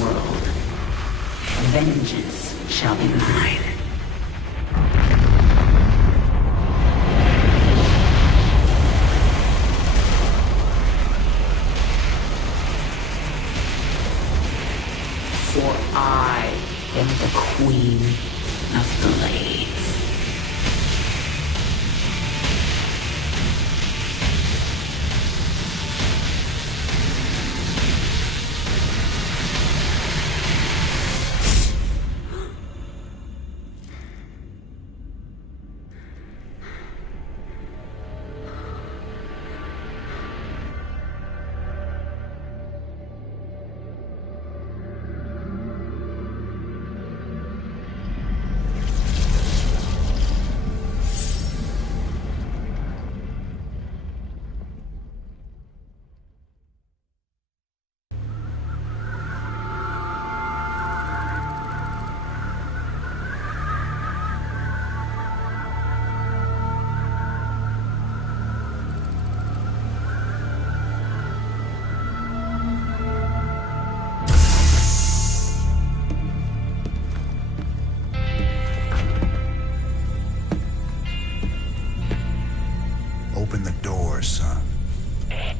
world. Vengeance shall be mine. For I am the Queen of Blades. Open the door, son.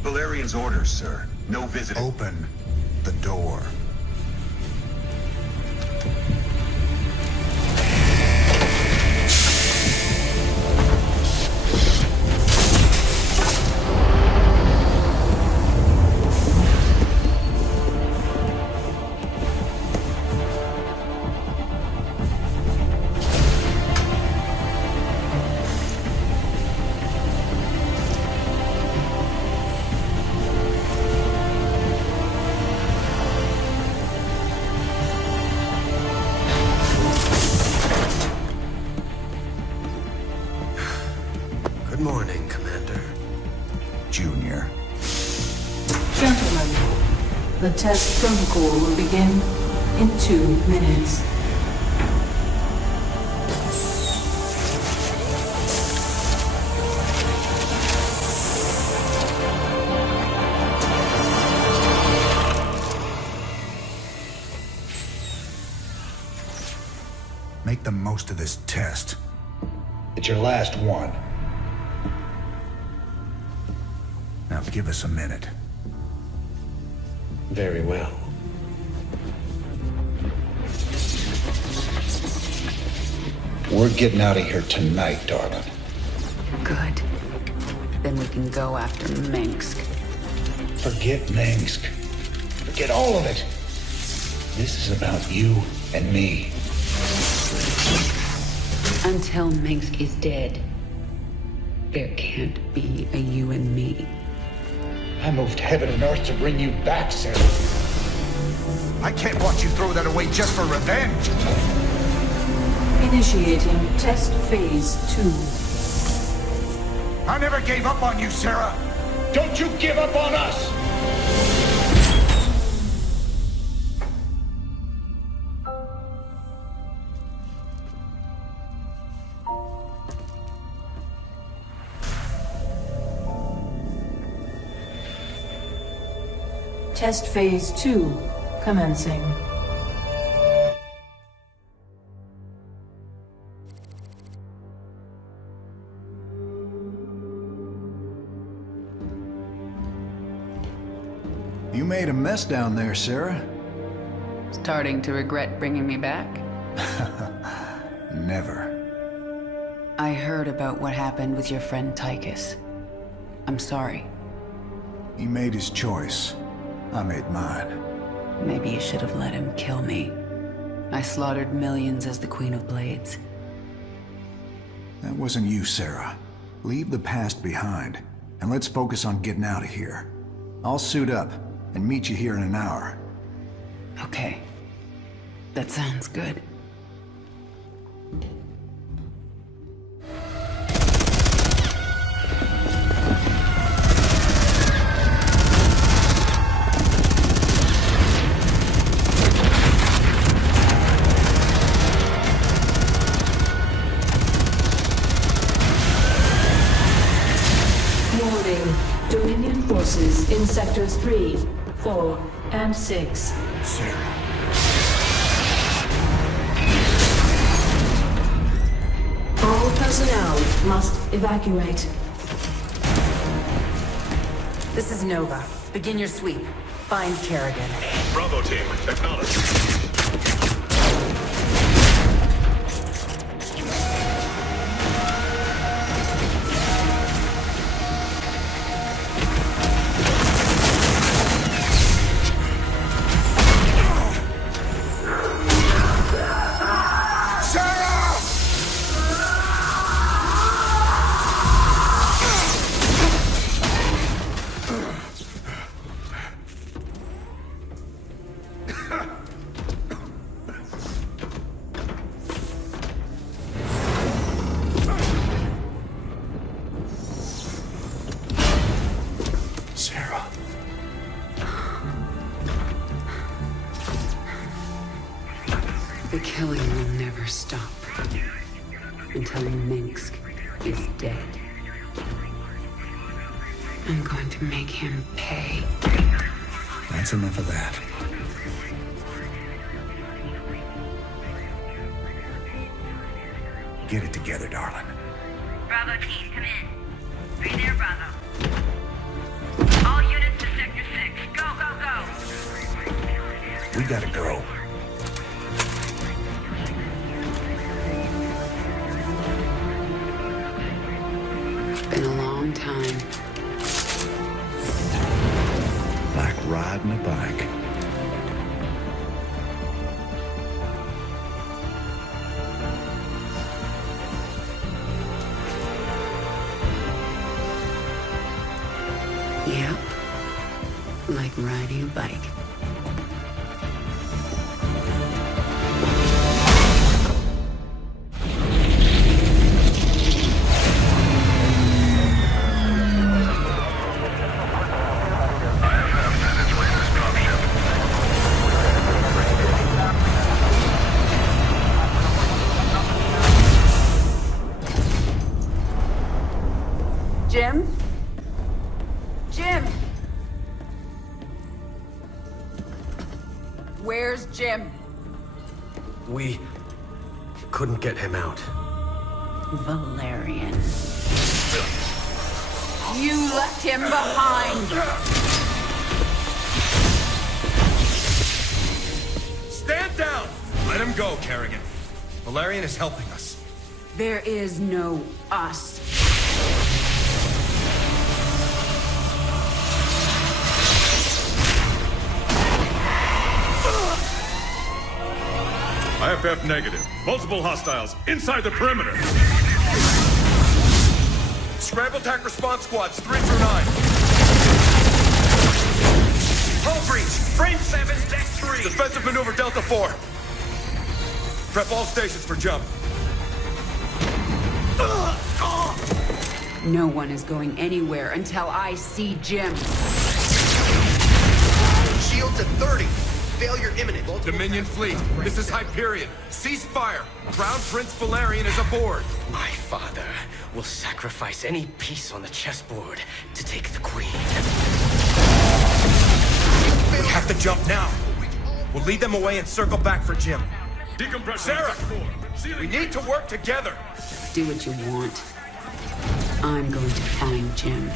Valerian's orders, sir. No visiting. Open the door. Good morning, Commander. Junior. Gentlemen, the test protocol will begin in 2 minutes. Make the most of this test. It's your last one. Now give us a minute. Very well. We're getting out of here tonight, darling. Good. Then we can go after Minsk. Forget Minsk. Forget all of it. This is about you and me. Until Minsk is dead, there can't be a you and me. I moved heaven and earth to bring you back, Sarah. I can't watch you throw that away just for revenge. Initiating test phase 2. I never gave up on you, Sarah. Don't you give up on us. Test phase 2 commencing. You made a mess down there, Sarah. Starting to regret bringing me back? Never. I heard about what happened with your friend Tychus. I'm sorry. He made his choice. I made mine. Maybe you should have let him kill me. I slaughtered millions as the Queen of Blades. That wasn't you, Sarah. Leave the past behind, and let's focus on getting out of here. I'll suit up and meet you here in an hour. Okay. That sounds good. Dominion forces in sectors 3, 4, and 6. Sarah. Personnel must evacuate. This is Nova. Begin your sweep. Find Kerrigan. Bravo team, acknowledge. The killing will never stop until Minsk is dead. I'm going to make him pay. That's enough of that. Get it together, darling. Bravo team, come in. Are you there, Bravo? All units to Sector 6. Go, go, go! We gotta go. Been a long time. Like riding a bike. Yep. Like riding a bike. Jim? Jim! Where's Jim? We couldn't get him out. Valerian. You left him behind! Stand down! Let him go, Kerrigan. Valerian is helping us. There is no us. IFF negative. Multiple hostiles inside the perimeter. Scramble attack response squads 3 through 9. Hull breach. Frame 7, deck 3. Defensive maneuver Delta 4. Prep all stations for jump. No one is going anywhere until I see Jim. Shields at 30. Failure imminent. Dominion fleet. This is Hyperion. Cease fire. Crown Prince Valerian is aboard. My father will sacrifice any piece on the chessboard to take the queen. We have to jump now. We'll lead them away and circle back for Jim. Decompress. Sarah! We need to work together. Do what you want. I'm going to find Jim.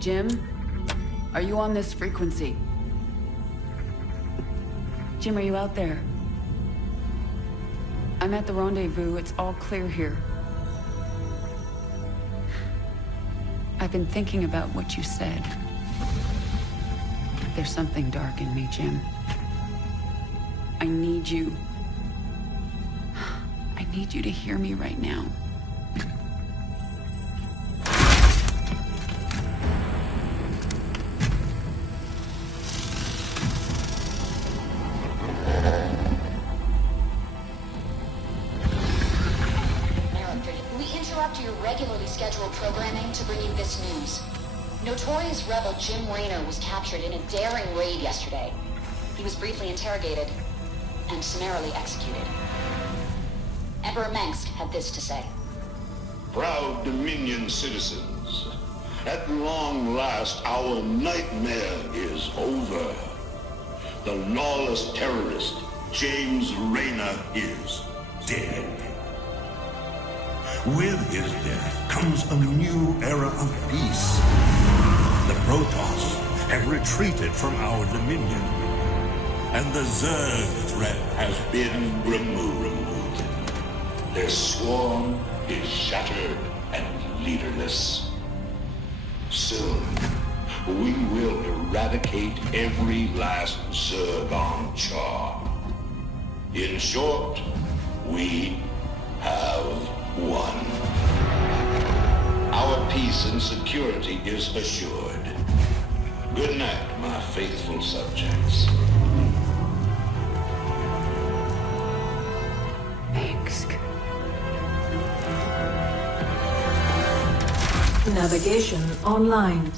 Jim, are you on this frequency? Jim, are you out there? I'm at the rendezvous. It's all clear here. I've been thinking about what you said. There's something dark in me, Jim. I need you. I need you to hear me right now. scheduled programming to bring you this news. Notorious rebel Jim Raynor was captured in a daring raid yesterday. He was briefly interrogated and summarily executed. Emperor Mengsk had this to say. Proud Dominion citizens, at long last our nightmare is over. The lawless terrorist, James Raynor, is dead. With his death comes a new era of peace. The Protoss have retreated from our dominion, and the Zerg threat has been removed. Their swarm is shattered and leaderless. Soon, we will eradicate every last Zerg on Char. In short, we have won. Our peace and security is assured. Good night, my faithful subjects. Mengsk. Navigation online.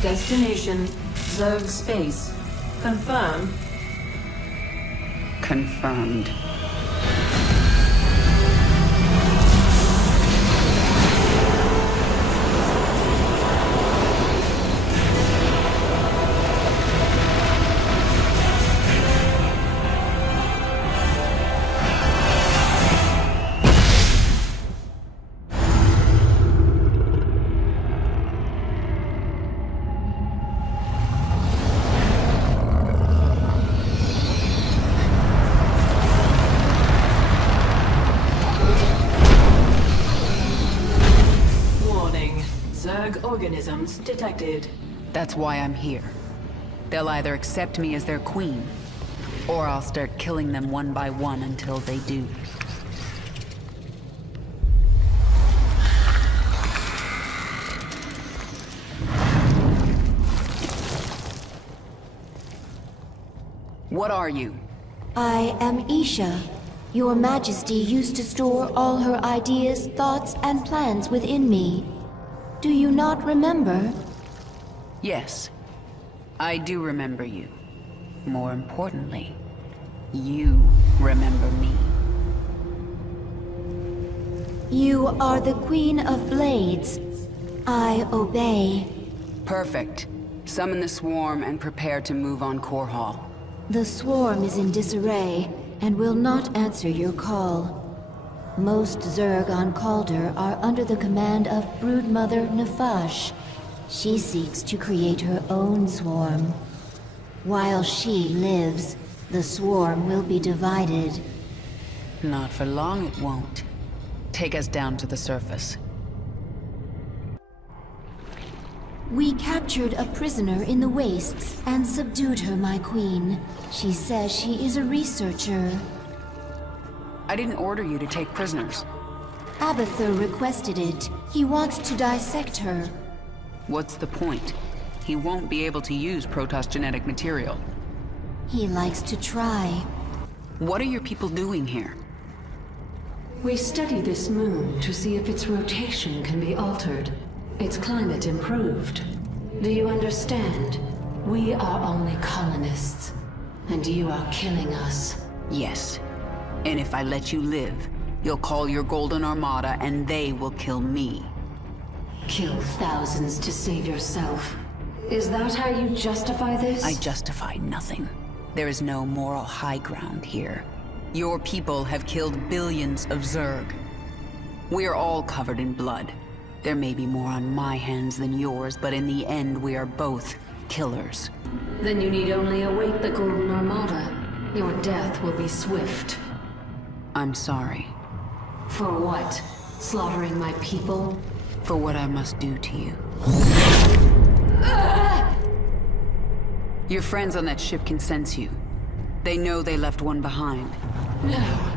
Destination Zerg space. Confirm. Confirmed. Organisms detected. That's why I'm here. They'll either accept me as their queen, or I'll start killing them one by one until they do. What are you? I am Isha. Your Majesty used to store all her ideas, thoughts, and plans within me. Do you not remember? Yes, I do remember you. More importantly, you remember me. You are the Queen of Blades. I obey. Perfect. Summon the swarm and prepare to move on Core Hall. The swarm is in disarray and will not answer your call. Most Zerg on Calder are under the command of Broodmother Nefash. She seeks to create her own swarm. While she lives, the swarm will be divided. Not for long it won't. Take us down to the surface. We captured a prisoner in the wastes and subdued her, my queen. She says she is a researcher. I didn't order you to take prisoners. Abathur requested it. He wants to dissect her. What's the point? He won't be able to use Protoss genetic material. He likes to try. What are your people doing here? We study this moon to see if its rotation can be altered, its climate improved. Do you understand? We are only colonists, and you are killing us. Yes. And if I let you live, you'll call your Golden Armada and they will kill me. Kill thousands to save yourself. Is that how you justify this? I justify nothing. There is no moral high ground here. Your people have killed billions of Zerg. We are all covered in blood. There may be more on my hands than yours, but in the end we are both killers. Then you need only await the Golden Armada. Your death will be swift. I'm sorry. For what? Slaughtering my people? For what I must do to you. Your friends on that ship can sense you. They know they left one behind. No.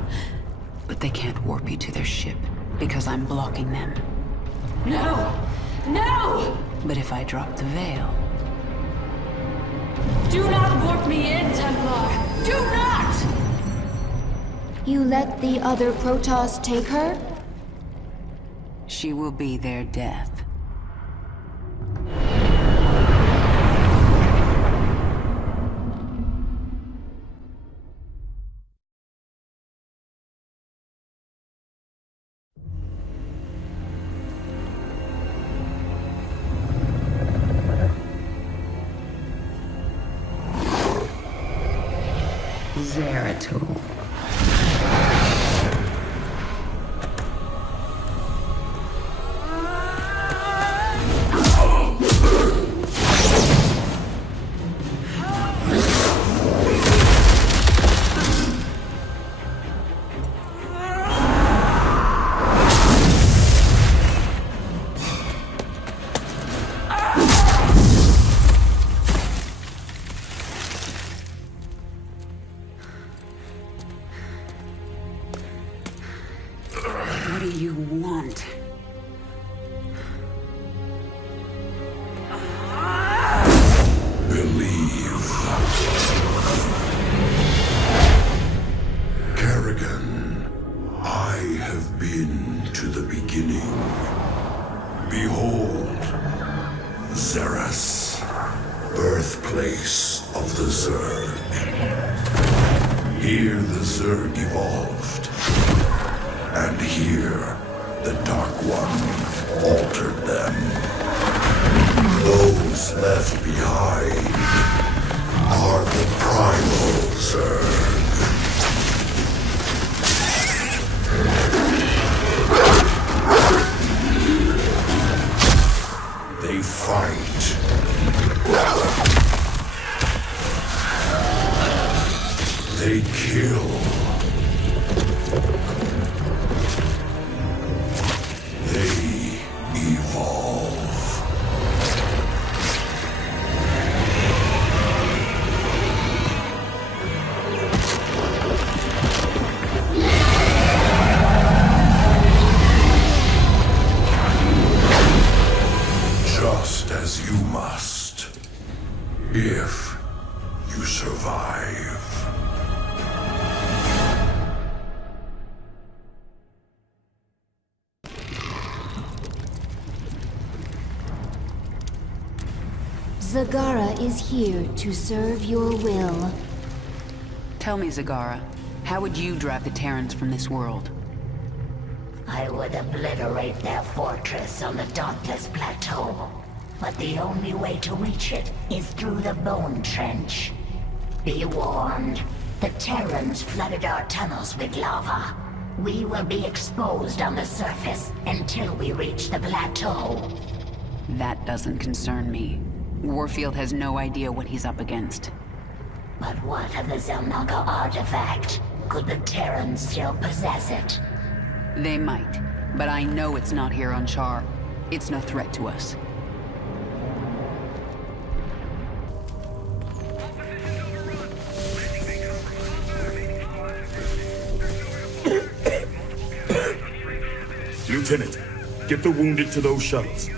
But they can't warp you to their ship, because I'm blocking them. No! No! But if I drop the veil... Do not warp me in, Templar! Do not! You let the other Protoss take her? She will be their death. Zeratul. What do you want? Believe. Kerrigan, I have been to the beginning. Behold, Xeras, birthplace of the Zerg. Here the Zerg evolved. And here, the Dark One altered them. Those left behind are the Primal Zerg. They fight. They kill. They evolve. Just as you must, if you survive. Zagara is here to serve your will. Tell me, Zagara, how would you drive the Terrans from this world? I would obliterate their fortress on the Dauntless Plateau. But the only way to reach it is through the Bone Trench. Be warned, the Terrans flooded our tunnels with lava. We will be exposed on the surface until we reach the plateau. That doesn't concern me. Warfield has no idea what he's up against. But what of the Xel'naga artifact? Could the Terrans still possess it? They might, but I know it's not here on Char. It's no threat to us. Lieutenant, get the wounded to those shuttles.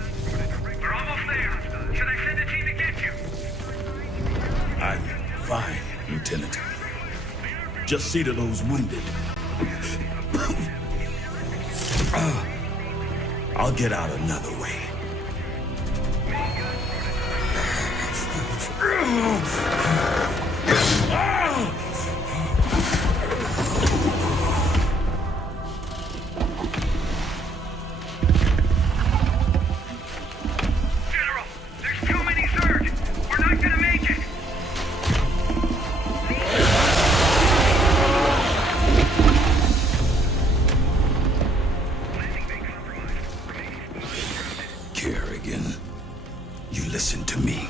We're almost there. Should I send a team to get you? I'm fine, Lieutenant. Just see to those wounded. I'll get out another way. General, there's too many Zerg. We're not gonna make it. Kerrigan, you listen to me.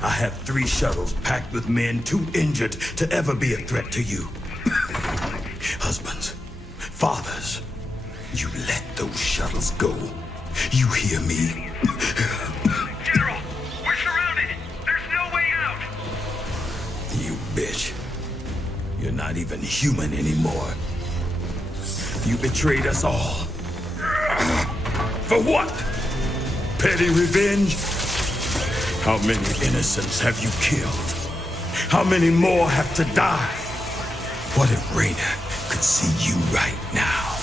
I have 3 shuttles packed with men too injured to ever be a threat to you. Husbands, fathers, you let those shuttles go. You hear me? General, we're surrounded. There's no way out. You bitch. You're not even human anymore. You betrayed us all. For what? Petty revenge? How many innocents have you killed? How many more have to die? What if Raina could see you right now?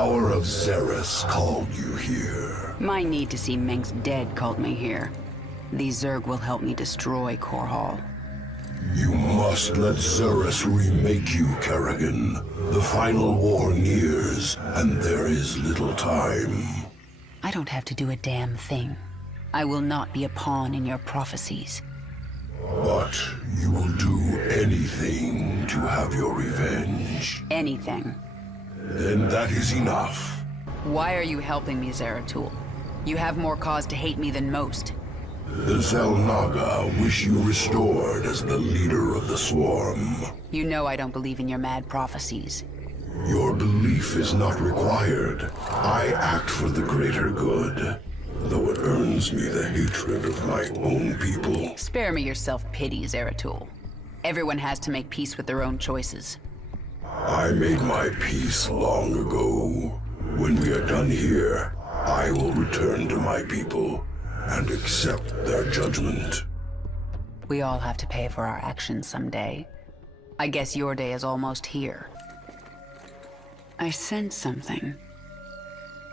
power of Xeris called you here. My need to see Mengsk dead called me here. These Zerg will help me destroy Core Hall. You must let Xeris remake you, Kerrigan. The final war nears, and there is little time. I don't have to do a damn thing. I will not be a pawn in your prophecies. But you will do anything to have your revenge. Anything. Then that is enough. Why are you helping me, Zeratul? You have more cause to hate me than most. The Xel'naga wish you restored as the leader of the swarm. You know I don't believe in your mad prophecies. Your belief is not required. I act for the greater good, though it earns me the hatred of my own people. Spare me your self-pity, Zeratul. Everyone has to make peace with their own choices. I made my peace long ago. When we are done here, I will return to my people and accept their judgment. We all have to pay for our actions someday. I guess your day is almost here. I sense something.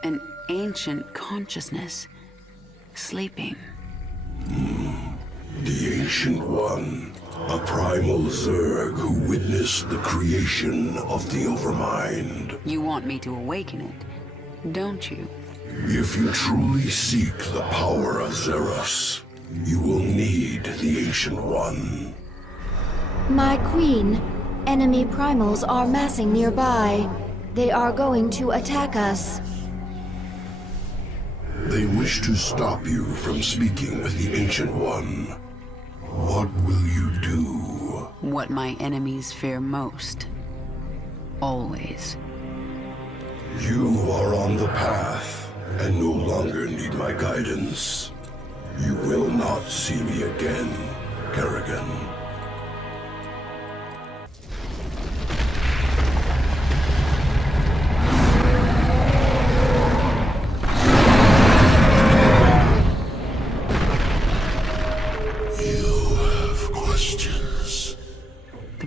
An ancient consciousness. Sleeping. The Ancient One. A primal Zerg who witnessed the creation of the Overmind. You want me to awaken it, don't you? If you truly seek the power of Xeris, you will need the Ancient One. My queen, enemy primals are massing nearby. They are going to attack us. They wish to stop you from speaking with the Ancient One. What will you do? What my enemies fear most. Always. You are on the path, and no longer need my guidance. You will not see me again, Kerrigan.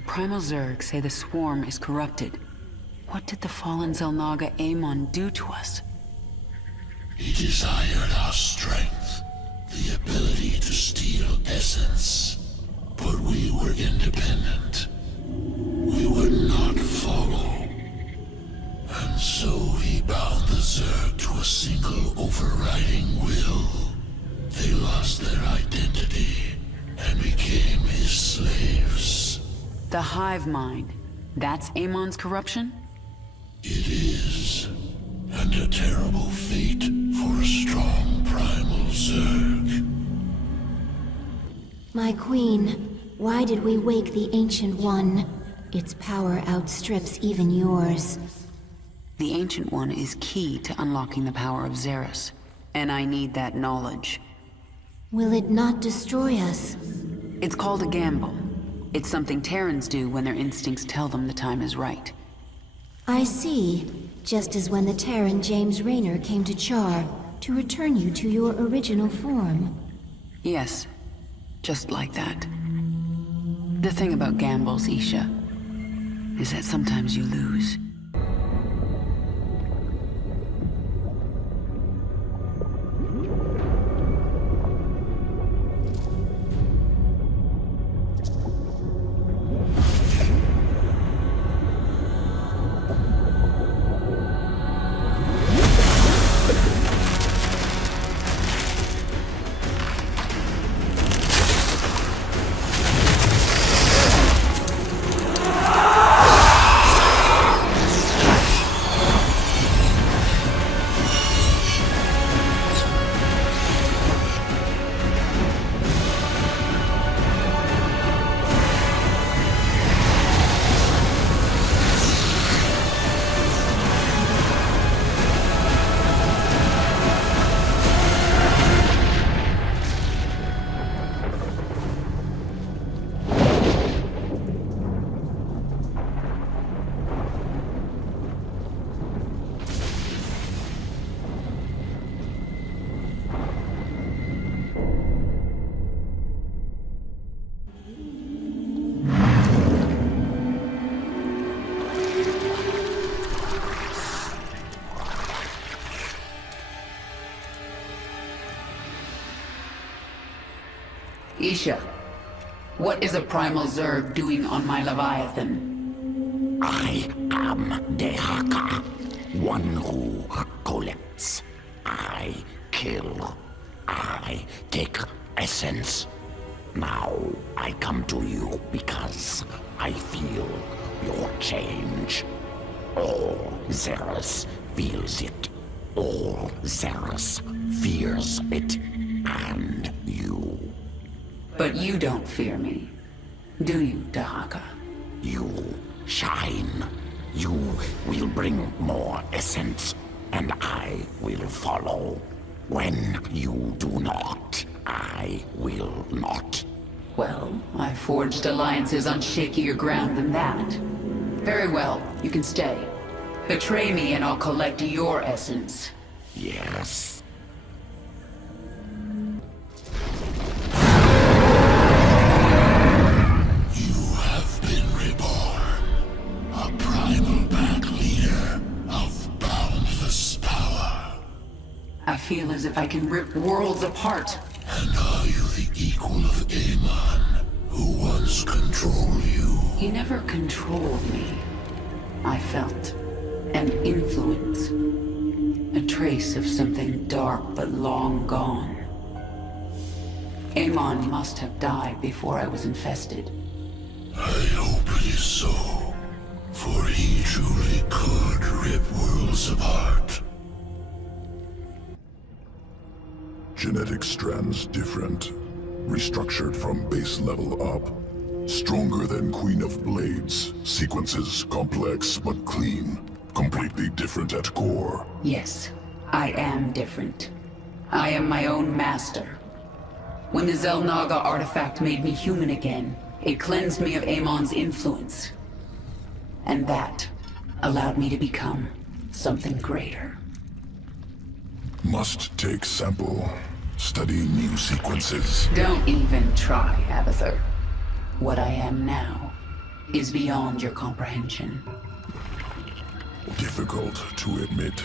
Primal Zerg say the swarm is corrupted. What did the fallen Xel'naga Amon do to us? He desired our strength, the ability to steal essence. But we were independent. We would not follow. And so he bound the Zerg to a single overriding will. They lost their identity and became his slaves. The hive mind. That's Amon's corruption? It is. And a terrible fate for a strong primal Zerg. My queen, why did we wake the Ancient One? Its power outstrips even yours. The Ancient One is key to unlocking the power of Xeris, and I need that knowledge. Will it not destroy us? It's called a gamble. It's something Terrans do when their instincts tell them the time is right. I see. Just as when the Terran James Raynor came to Char to return you to your original form. Yes, just like that. The thing about gambles, Isha, is that sometimes you lose. Isha, what is a primal Zerg doing on my Leviathan? I am Dehaka, one who collects. I kill. I take essence. Now I come to you because I feel your change. All Xeris feels it. All Xeris fears it. And you. But you don't fear me, do you, Dahaka? You shine. You will bring more essence, and I will follow. When you do not, I will not. Well, I've forged alliances on shakier ground than that. Very well, you can stay. Betray me and I'll collect your essence. Yes. I feel as if I can rip worlds apart. And are you the equal of Amon, who once controlled you? He never controlled me. I felt an influence. A trace of something dark but long gone. Amon must have died before I was infested. I hope it is so. For he truly could rip worlds apart. Genetic strands different. Restructured from base level up. Stronger than Queen of Blades. Sequences complex but clean. Completely different at core. Yes, I am different. I am my own master. When the Xel'naga artifact made me human again, it cleansed me of Amon's influence. And that allowed me to become something greater. Must take sample. Study new sequences. Don't even try, Abathur. What I am now is beyond your comprehension. Difficult to admit.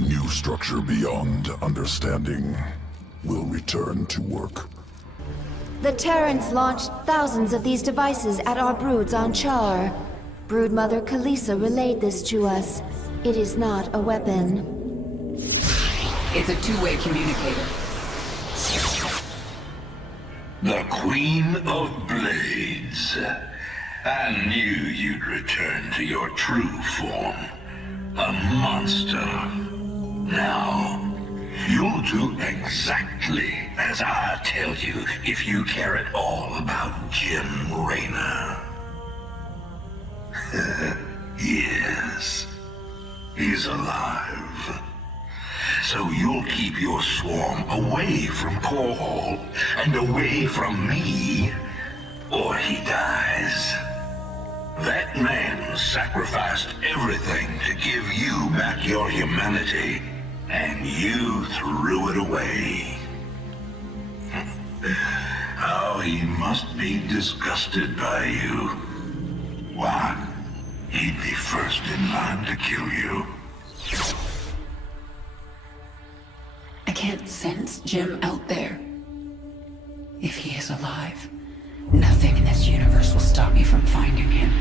New structure beyond understanding. Will return to work. The Terrans launched thousands of these devices at our broods on Char. Broodmother Kalisa relayed this to us. It is not a weapon. It's a two-way communicator. The Queen of Blades. I knew you'd return to your true form. A monster. Now, you'll do exactly as I tell you if you care at all about Jim Raynor. Yes, he's alive. So you'll keep your swarm away from Core Hall and away from me, or he dies. That man sacrificed everything to give you back your humanity, and you threw it away. Oh, he must be disgusted by you. Why, he'd be first in line to kill you. I can't sense Jim out there. If he is alive, nothing in this universe will stop me from finding him.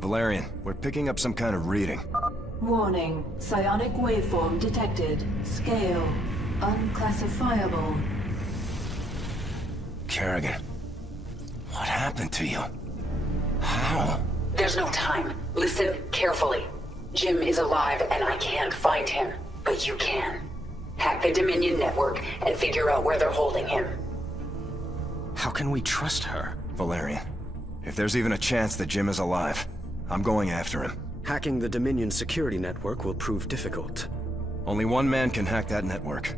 Valerian, we're picking up some kind of reading. Warning. Psionic waveform detected. Scale. Unclassifiable. Kerrigan, what happened to you? How? There's no time. Listen carefully. Jim is alive and I can't find him. But you can. Hack the Dominion network and figure out where they're holding him. How can we trust her? Valerian, if there's even a chance that Jim is alive, I'm going after him. Hacking the Dominion security network will prove difficult. Only one man can hack that network.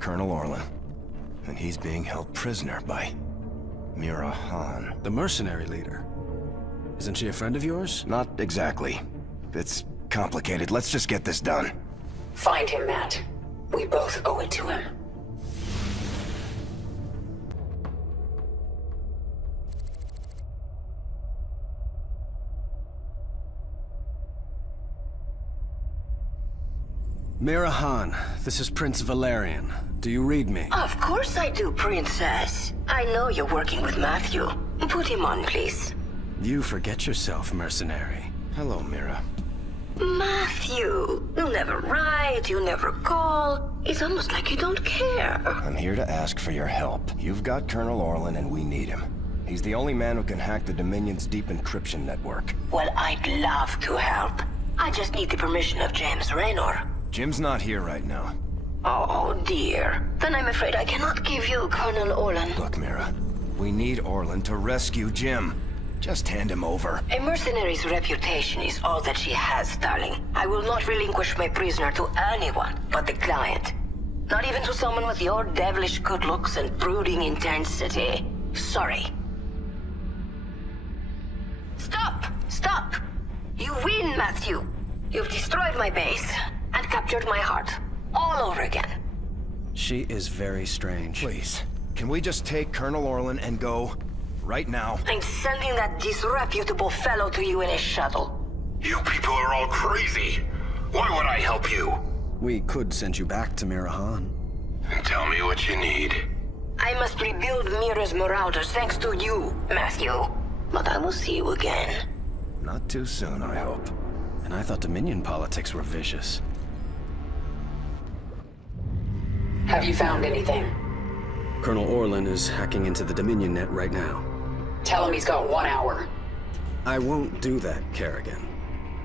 Colonel Orlan. And he's being held prisoner by Mira Han. The mercenary leader. Isn't she a friend of yours? Not exactly. It's complicated. Let's just get this done. Find him, Matt. We both owe it to him. Mirahan, this is Prince Valerian. Do you read me? Of course I do, Princess. I know you're working with Matthew. Put him on, please. You forget yourself, mercenary. Hello, Mira. Matthew, you never write, you never call. It's almost like you don't care. I'm here to ask for your help. You've got Colonel Orlan and we need him. He's the only man who can hack the Dominion's deep encryption network. Well, I'd love to help. I just need the permission of James Raynor. Jim's not here right now. Oh, dear. Then I'm afraid I cannot give you Colonel Orlan. Look, Mira. We need Orlan to rescue Jim. Just hand him over. A mercenary's reputation is all that she has, darling. I will not relinquish my prisoner to anyone but the client. Not even to someone with your devilish good looks and brooding intensity. Sorry. Stop! Stop! You win, Matthew. You've destroyed my base and captured my heart. All over again. She is very strange. Please, can we just take Colonel Orlan and go? Right now. I'm sending that disreputable fellow to you in a shuttle. You people are all crazy. Why would I help you? We could send you back to Mirahan. Tell me what you need. I must rebuild Mira's marauders thanks to you, Matthew. But I will see you again. Not too soon, I hope. And I thought Dominion politics were vicious. Have you found anything? Colonel Orlan is hacking into the Dominion net right now. Tell him he's got 1 hour. I won't do that, Kerrigan.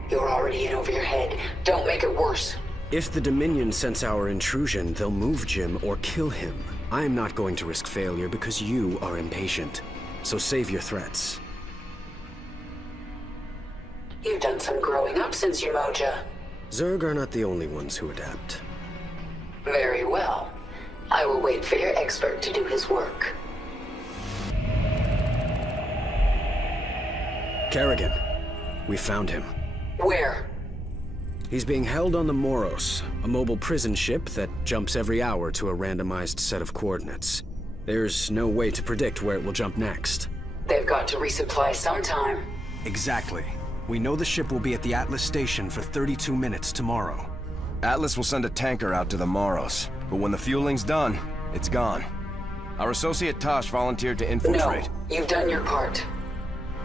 You're already in over your head. Don't make it worse. If the Dominion sense our intrusion, they'll move Jim or kill him. I am not going to risk failure because you are impatient. So save your threats. You've done some growing up since your Moja. Zerg are not the only ones who adapt. Very well. I will wait for your expert to do his work. Kerrigan, we found him. Where? He's being held on the Moros, a mobile prison ship that jumps every hour to a randomized set of coordinates. There's no way to predict where it will jump next. They've got to resupply sometime. Exactly. We know the ship will be at the Atlas station for 32 minutes tomorrow. Atlas will send a tanker out to the Moros, but when the fueling's done, it's gone. Our associate Tosh volunteered to infiltrate. No, you've done your part.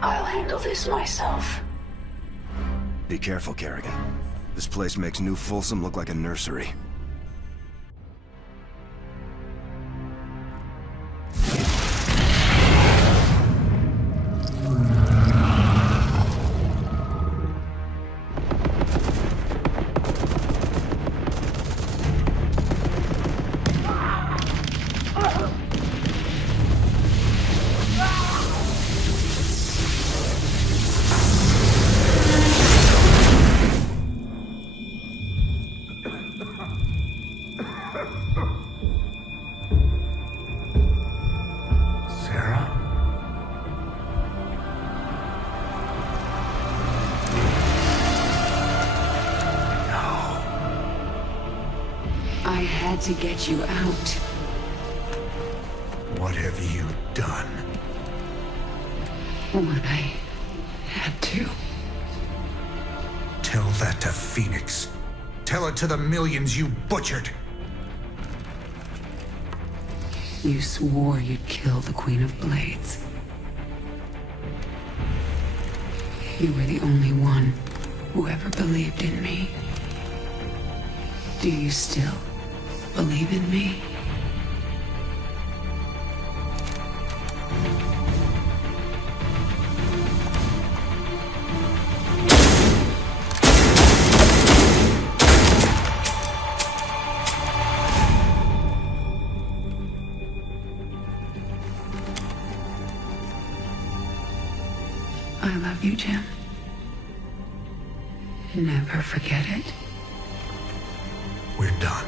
I'll handle this myself. Be careful, Kerrigan. This place makes New Folsom look like a nursery. I had to get you out. What have you done? What I had to. Tell that to Phoenix. Tell it to the millions you butchered. You swore you'd kill the Queen of Blades. You were the only one who ever believed in me. Do you still believe in me? I love you, Jim. Never forget it. We're done.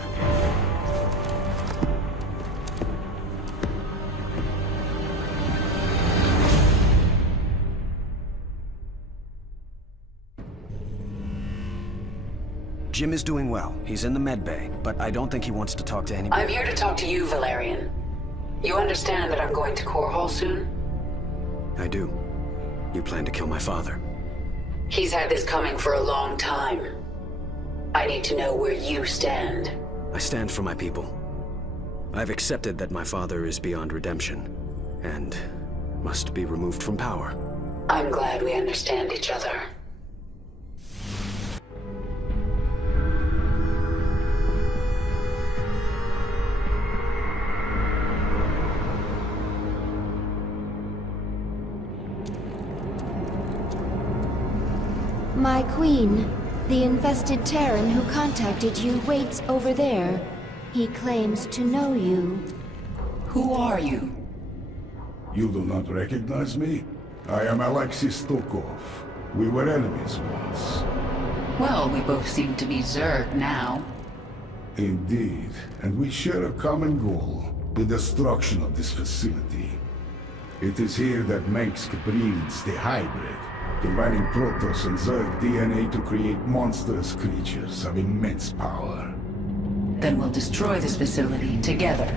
Jim is doing well. He's in the med bay, but I don't think he wants to talk to anybody. I'm here to talk to you, Valerian. You understand that I'm going to Core Hall soon? I do. You plan to kill my father. He's had this coming for a long time. I need to know where you stand. I stand for my people. I've accepted that my father is beyond redemption, and must be removed from power. I'm glad we understand each other. My queen, the infested Terran who contacted you waits over there. He claims to know you. Who are you? You do not recognize me? I am Alexei Stokov. We were enemies once. Well, we both seem to be Zerg now. Indeed, and we share a common goal, the destruction of this facility. It is here that Mengsk breeds the hybrid, combining Protoss and Zerg DNA to create monstrous creatures of immense power. Then we'll destroy this facility together.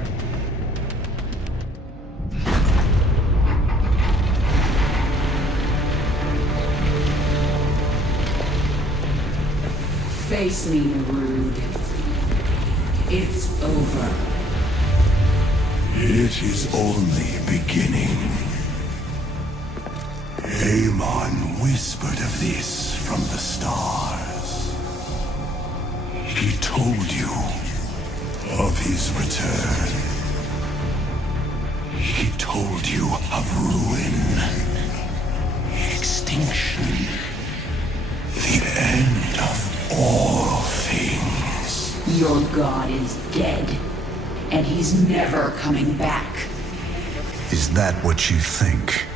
Face me, Rude. It's over. It is only beginning. Amon whispered of this from the stars. He told you of his return. He told you of ruin, extinction, the end of all things. Your god is dead, and he's never coming back. Is that what you think?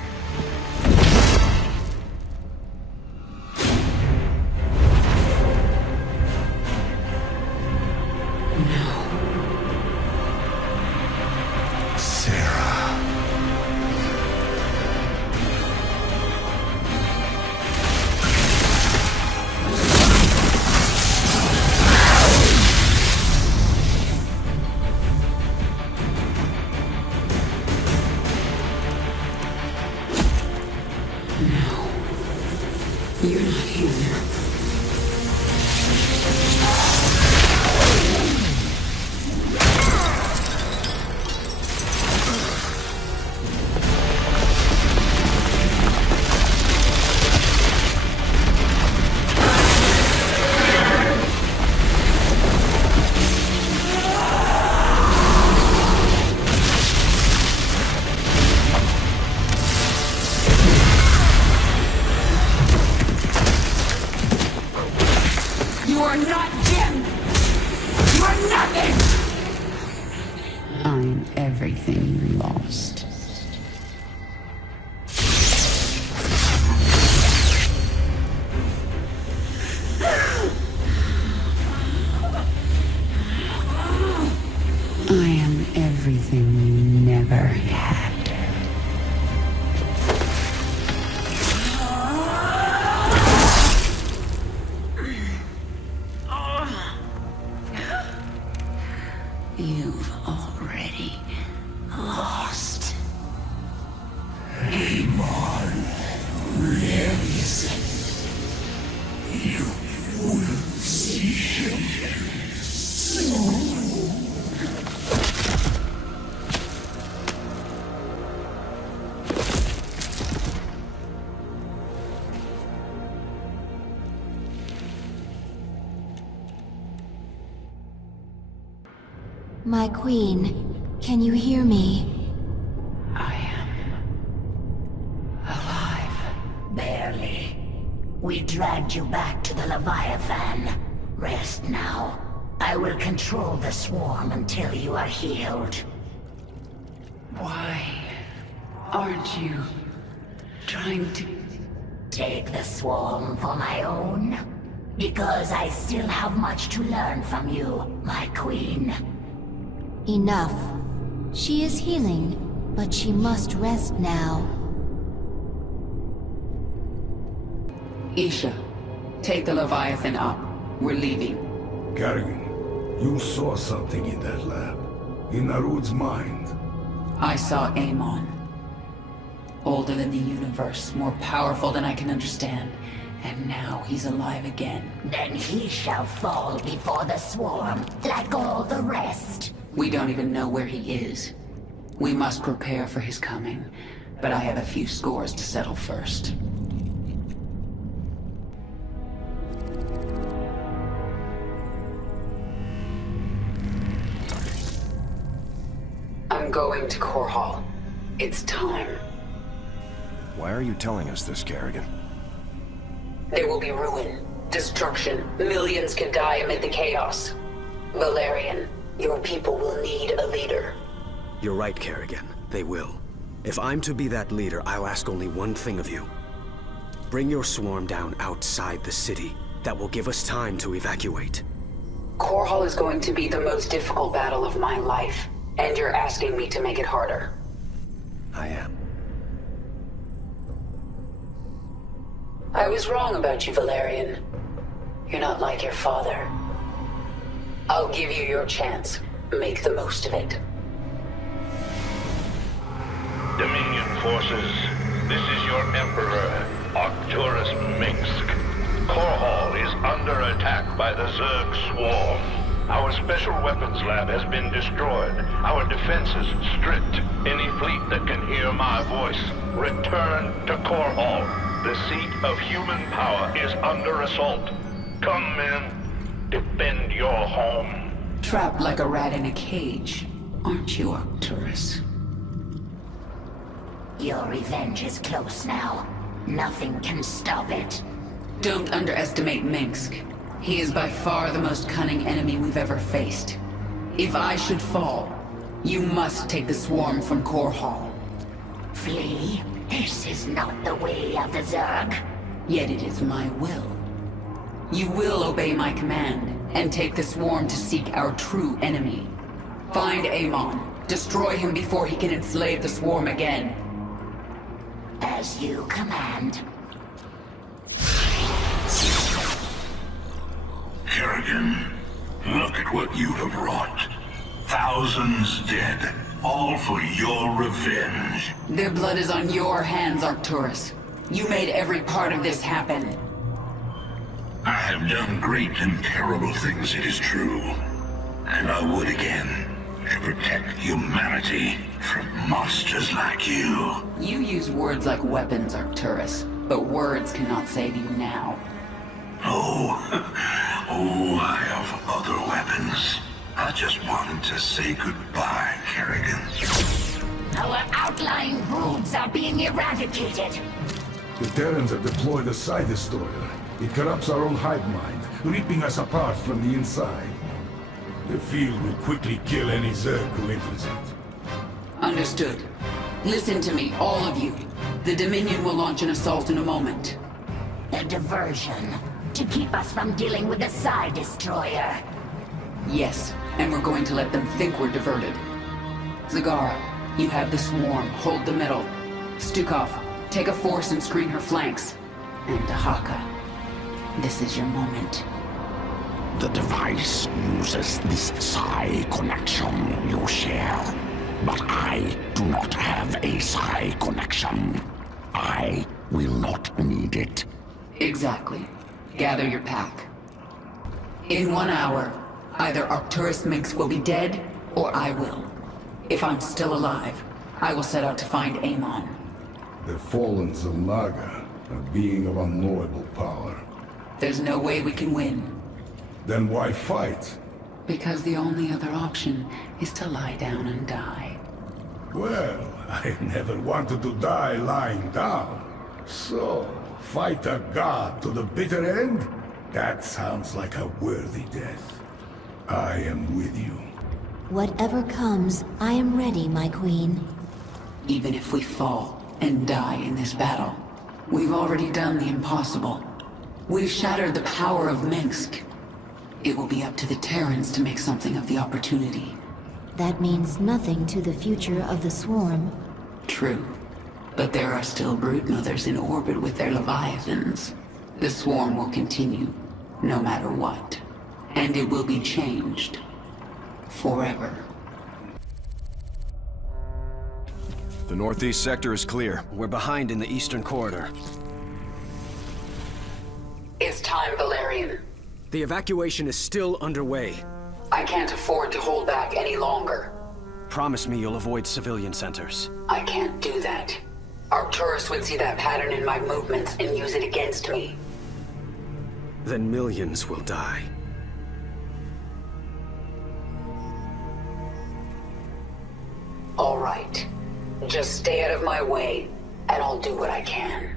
You're not here. You are not Jim! You are nothing! I'm everything you lost. I am everything you never had. You've already lost. Amon lives. You will see him soon. My queen, can you hear me? I am alive. Barely. We dragged you back to the Leviathan. Rest now. I will control the swarm until you are healed. Why aren't you trying to... Take the swarm for my own? Because I still have much to learn from you, my queen. Enough. She is healing, but she must rest now. Isha, take the Leviathan up. We're leaving. Kerrigan, you saw something in that lab. In Narud's mind. I saw Amon. Older than the universe, more powerful than I can understand. And now he's alive again. Then he shall fall before the swarm, like all the rest. We don't even know where he is. We must prepare for his coming, but I have a few scores to settle first. I'm going to Core Hall. It's time. Why are you telling us this, Kerrigan? There will be ruin, destruction. Millions can die amid the chaos. Valerian, your people will need a leader. You're right, Kerrigan. They will. If I'm to be that leader, I'll ask only one thing of you. Bring your swarm down outside the city. That will give us time to evacuate. Core Hall is going to be the most difficult battle of my life, and you're asking me to make it harder. I am. I was wrong about you, Valerian. You're not like your father. I'll give you your chance. Make the most of it. Dominion forces, this is your Emperor, Arcturus Minsk. Core Hall is under attack by the Zerg swarm. Our special weapons lab has been destroyed. Our defenses stripped. Any fleet that can hear my voice, return to Core Hall. The seat of human power is under assault. Come, men. Defend your home. Trapped like a rat in a cage, aren't you, Arcturus? Your revenge is close now. Nothing can stop it. Don't underestimate Minsk. He is by far the most cunning enemy we've ever faced. If I should fall, you must take the swarm from Core Hall. Flee? This is not the way of the Zerg. Yet it is my will. You will obey my command, and take the swarm to seek our true enemy. Find Amon. Destroy him before he can enslave the swarm again. As you command. Kerrigan, look at what you have wrought. Thousands dead, all for your revenge. Their blood is on your hands, Arcturus. You made every part of this happen. I have done great and terrible things, it is true. And I would again, to protect humanity from monsters like you. You use words like weapons, Arcturus, but words cannot save you now. Oh, I have other weapons. I just wanted to say goodbye, Kerrigan. Our outlying broods are being eradicated. The Terrans have deployed a Psi Destroyer. It corrupts our own hive mind, ripping us apart from the inside. The field will quickly kill any Zerg who enters it. Understood. Listen to me, all of you. The Dominion will launch an assault in a moment. A diversion. To keep us from dealing with the Psi Destroyer. Yes, and we're going to let them think we're diverted. Zagara, you have the swarm. Hold the middle. Stukov, take a force and screen her flanks. And Dahaka, this is your moment. The device uses this Psi connection you share. But I do not have a Psi connection. I will not need it. Exactly. Gather your pack. In 1 hour, either Arcturus Minsk will be dead, or I will. If I'm still alive, I will set out to find Amon. The fallen Xel'naga, a being of unknowable power. There's no way we can win. Then why fight? Because the only other option is to lie down and die. Well, I never wanted to die lying down. So, fight a god to the bitter end? That sounds like a worthy death. I am with you. Whatever comes, I am ready, my queen. Even if we fall and die in this battle, we've already done the impossible. We've shattered the power of Minsk. It will be up to the Terrans to make something of the opportunity. That means nothing to the future of the swarm. True. But there are still broodmothers in orbit with their leviathans. The swarm will continue, no matter what. And it will be changed. Forever. The northeast sector is clear. We're behind in the eastern corridor. It's time, Valerian. The evacuation is still underway. I can't afford to hold back any longer. Promise me you'll avoid civilian centers. I can't do that. Arcturus would see that pattern in my movements and use it against me. Then millions will die. All right. Just stay out of my way, and I'll do what I can.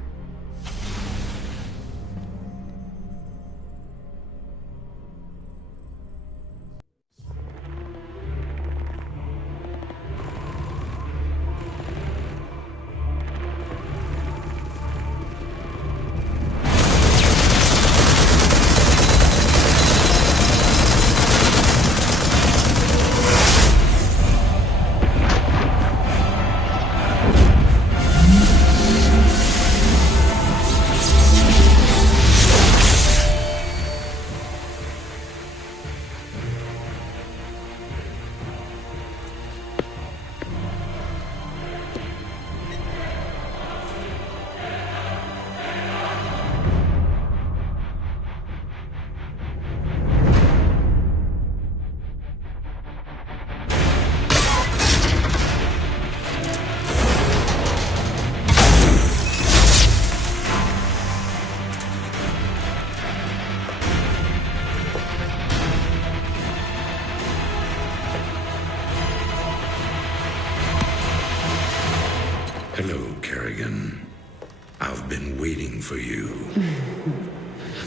Hello, Kerrigan. I've been waiting for you.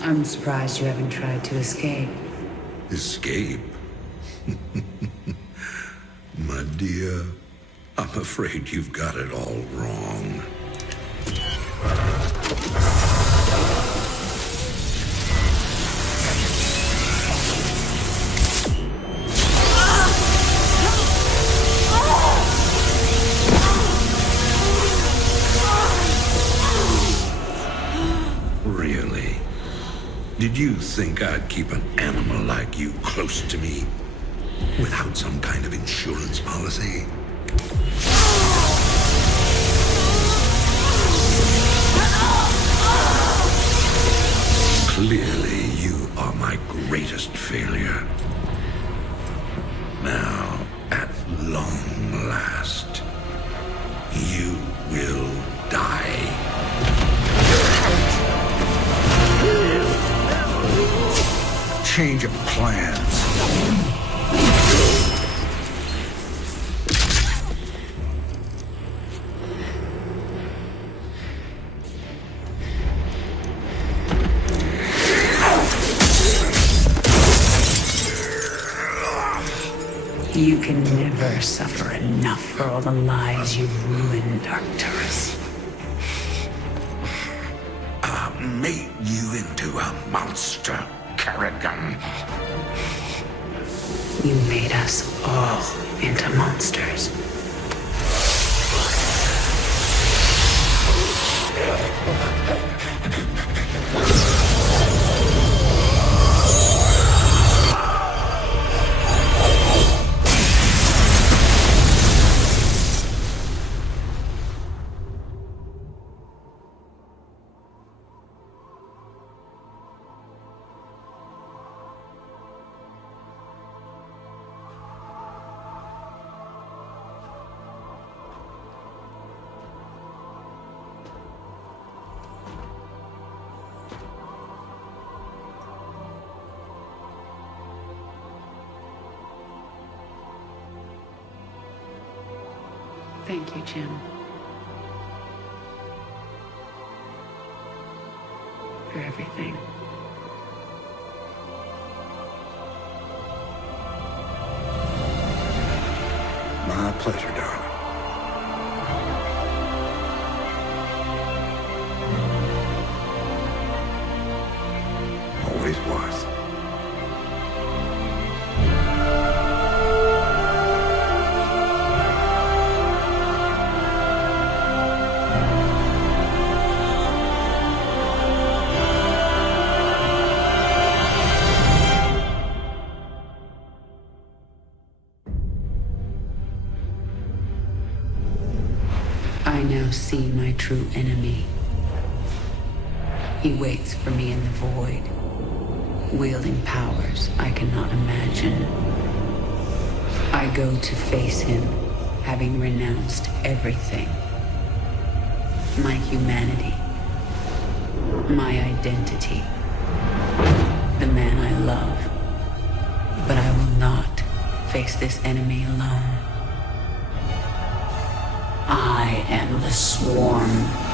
I'm surprised you haven't tried to escape. Escape? My dear, I'm afraid you've got it all wrong. Really? Did you think I'd keep an animal like you close to me without some kind of insurance policy? Clearly, you are my greatest failure. Now, at long last, you will die. Change of plans. You can never suffer enough for all the lives you've ruined, Arcturus. I made you into a monster, Kerrigan. You made us all into monsters. Thank you, Jim. For everything. My pleasure, darling. Always was. I now see my true enemy. He waits for me in the void, wielding powers I cannot imagine. I go to face him, having renounced everything. My humanity, my identity, the man I love. But I will not face this enemy alone. I am the Swarm.